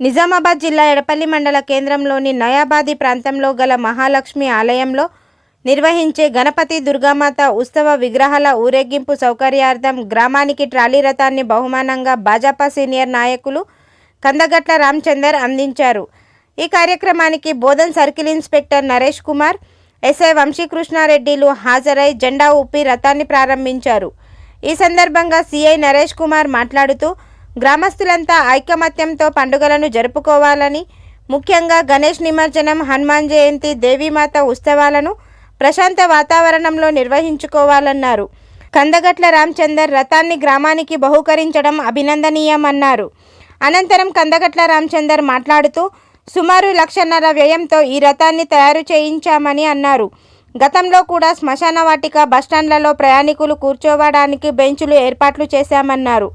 నిజామాబాద్ జిల్లా ఎడపల్లి మండల కేంద్రంలోని నయాబాది ప్రాంతంలో గల మహాలక్ష్మి ఆలయంలో నిర్వహించే గణపతి దుర్గామాత ఉత్సవ విగ్రహాల ఊరేగింపు సౌకర్యార్థం గ్రామానికి ట్రాలీ రథాన్ని బహుమానంగా భాజపా సీనియర్ నాయకులు కందగట్ల రామచందర్ అందించారు. ఈ కార్యక్రమానికి Bodhan circle inspector Naresh Kumar SI వంశీకృష్ణారెడ్డిలు హాజరై జెండా ఊపి రథాన్ని ప్రారంభించారు. ఈ సందర్భంగా సిఐ నరేష్ కుమార్ మాట్లాడుతూ గ్రామస్తులంతా ఐకమత్యంతో పండుగలను జరుపుకోవాలని ముఖ్యంగా గణేష్ నిమజ్జనం హనుమాన్ జయంతి దేవీమాత ఉత్సవాలను ప్రశాంత వాతావరణంలో నిర్వహించుకోవాలన్నారు. కందగట్ల రామచందర్ రథాన్ని గ్రామానికి బహూకరించడం అభినందనీయమన్నారు. అనంతరం కందగట్ల రామచందర్ మాట్లాడుతూ సుమారు లక్షన్నర వ్యయంతో ఈ రథాన్ని తయారు చేయించామని అన్నారు. గతంలో కూడా శ్మశాన వాటిక బస్టాండ్లలో ప్రయాణికులు కూర్చోవడానికి బెంచులు ఏర్పాట్లు చేశామన్నారు.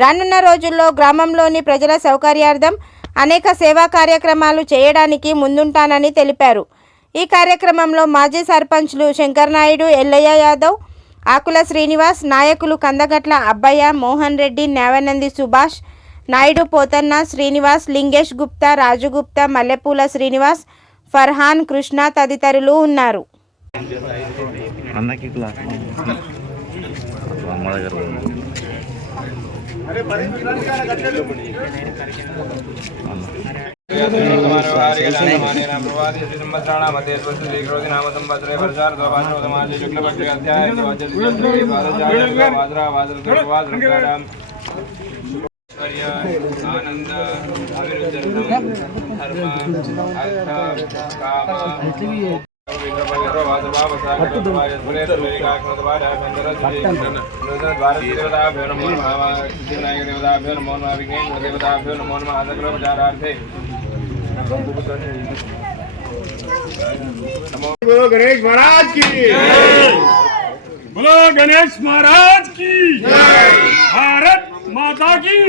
రానున్న రోజుల్లో గ్రామంలోని ప్రజల సౌకర్యార్థం అనేక సేవా కార్యక్రమాలు చేయడానికి ముందుంటానని తెలిపారు. ఈ కార్యక్రమంలో మాజీ సర్పంచ్లు శంకర్నాయుడు ఎల్లయ్య యాదవ్ ఆకుల శ్రీనివాస్ నాయకులు కందగట్ల అబ్బయ్య మోహన్ రెడ్డి నేవనంది సుభాష్ నాయుడు పోతన్న శ్రీనివాస్ లింగేష్ గుప్తా రాజు గుప్తా మల్లెపూల శ్రీనివాస్ ఫర్హాన్ కృష్ణ తదితరులు ఉన్నారు. ಮಳೆ ಶುಕ್ಲ ಐಶ್ವರ್ಯ ಆನಂದ ಅಭಿವೃದ್ಧಿ ಧರ್ಮ ಅರ್ಥ ಕಾಮ બોલો ગણેશ મહારાજ કી બોલો ગણેશ મહારાજ કી ભારત માતા કી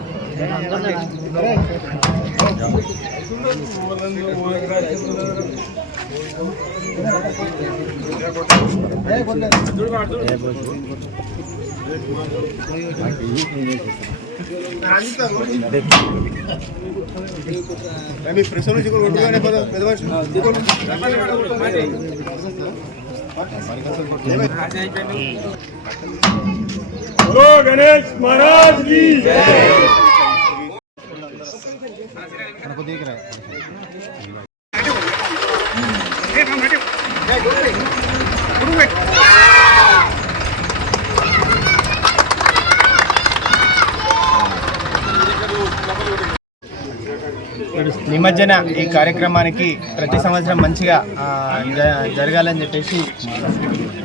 আমি ఫ్రెషర్ నుంచి కూడా ఒట్టుగానే పద పెద్ద మనిషి గణేష్ మహారాజ్ की నిమజ్జన ఈ కార్యక్రమానికి ప్రతి సంవత్సరం మంచిగా జ- జరగాలని చెప్పేసి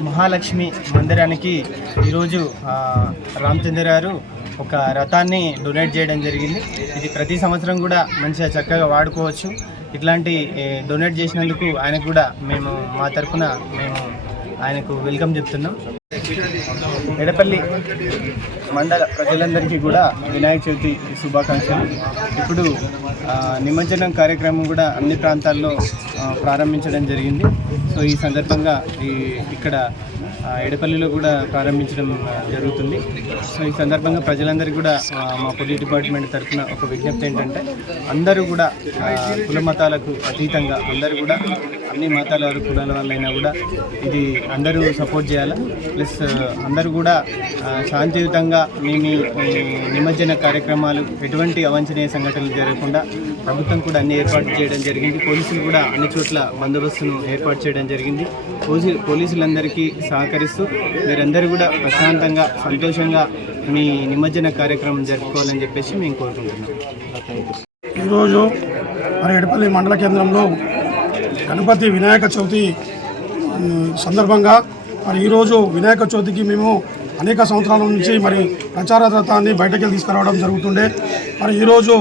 మహాలక్ష్మి మందిరానికి ఈరోజు రామచంద్ర గారు ఒక రథాన్ని డొనేట్ చేయడం జరిగింది. ఇది ప్రతి సంవత్సరం కూడా మంచిగా చక్కగా వాడుకోవచ్చు. ఇట్లాంటి డొనేట్ చేసినందుకు ఆయనకు కూడా మేము మా తరఫున మేము ఆయనకు వెల్కమ్ చెప్తున్నాం. ఎడపల్లి మండల ప్రజలందరికీ కూడా వినాయక చవితి శుభాకాంక్షలు. ఇప్పుడు నిమజ్జనం కార్యక్రమం కూడా అన్ని ప్రాంతాల్లో ప్రారంభించడం జరిగింది. సో ఈ సందర్భంగా ఈ ఇక్కడ ఎడపల్లిలో కూడా ప్రారంభించడం జరుగుతుంది. సో ఈ సందర్భంగా ప్రజలందరికీ కూడా మా పోలీస్ డిపార్ట్మెంట్ తరఫున ఒక విజ్ఞప్తి ఏంటంటే అందరూ కూడా కుల మతాలకు అతీతంగా అందరూ కూడా అన్ని మతాల వారు, కులాల వాళ్ళైనా కూడా ఇది అందరూ సపోర్ట్ చేయాలి? ప్లస్ అందరూ కూడా శాంతియుతంగా మీ మీ నిమజ్జన కార్యక్రమాలు ఎటువంటి అవాంఛనీయ సంఘటనలు జరగకుండా ప్రభుత్వం కూడా అన్ని ఏర్పాటు చేయడం జరిగింది. పోలీసులు కూడా అన్ని చోట్ల బందోబస్తును ఏర్పాటు చేయడం జరిగింది. పోలీసులందరికీ సహకరిస్తూ మీరందరూ కూడా ప్రశాంతంగా సంతోషంగా మీ నిమజ్జన కార్యక్రమం జరుపుకోవాలని చెప్పేసి మేము కోరుకుంటున్నాం. ఈరోజు మరి ఎడపల్లి మండల కేంద్రంలో గణపతి వినాయక చవితి సందర్భంగా మరి ఈరోజు వినాయక చవితికి మేము అనేక సంవత్సరాల నుంచి మరి ప్రచార రథాన్ని బయటకి తీసుకురావడం జరుగుతుండే. మరి ఈరోజు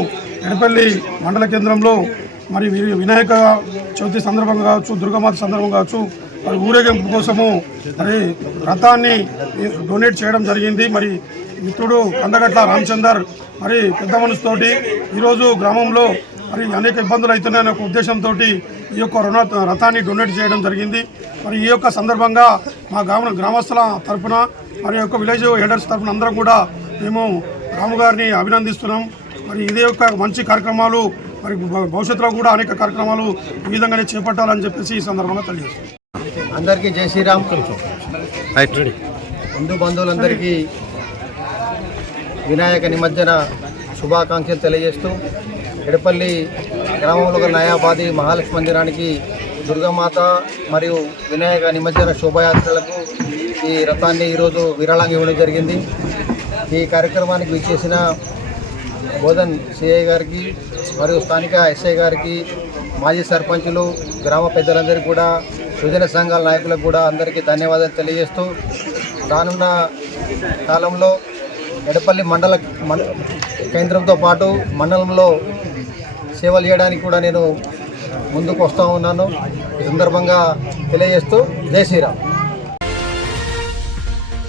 ఎడపల్లి మండల కేంద్రంలో మరి వినాయక చవితి సందర్భంగా కావచ్చు దుర్గామాత సందర్భంగా కావచ్చు మరి ఊరేగింపు కోసము మరి రథాన్ని డొనేట్ చేయడం జరిగింది. మరి మిత్రుడు కందగట్ల రామచందర్ మరి పెద్ద మనసుతోటి ఈరోజు గ్రామంలో మరి అనేక ఇబ్బందులు అవుతున్నాయనే ఒక ఉద్దేశంతో ఈ యొక్క రుణ రథాన్ని డొనేట్ చేయడం జరిగింది. మరి ఈ యొక్క సందర్భంగా మా గ్రామ గ్రామస్తుల తరపున మరి యొక్క విలేజ్ హెడర్స్ తరఫున అందరం కూడా మేము రాము గారిని అభినందిస్తున్నాం. మరి ఇదే యొక్క మంచి కార్యక్రమాలు మరి భవిష్యత్తులో కూడా అనేక కార్యక్రమాలు ఈ విధంగానే చేపట్టాలని చెప్పేసి ఈ సందర్భంగా తెలియజేస్తున్నాం అందరికీ జై శ్రీరామ్. హిందూ బంధువులందరికీ వినాయక నిమజ్జన శుభాకాంక్షలు తెలియజేస్తూ ఎడపల్లి గ్రామంలో గల నయాబాది మహాలక్ష్మి మందిరానికి దుర్గామాత మరియు వినాయక నిమజ్జన శోభయాత్రలకు ఈ రథాన్ని ఈరోజు విరాళంగా ఇవ్వడం జరిగింది. ఈ కార్యక్రమానికి విచ్చేసిన బోధన్ సిఐ గారికి మరియు స్థానిక ఎస్ఐ గారికి మాజీ సర్పంచులు గ్రామ పెద్దలందరికీ కూడా సుజన సంఘాల నాయకులకు కూడా అందరికీ ధన్యవాదాలు తెలియజేస్తూ రానున్న కాలంలో ఎడపల్లి మండల మండ కేంద్రంతో పాటు మండలంలో సేవలు చేయడానికి కూడా నేను ముందుకు వస్తూ ఉన్నాను. ఈ సందర్భంగా తెలియజేస్తూ జై శ్రీరామ్.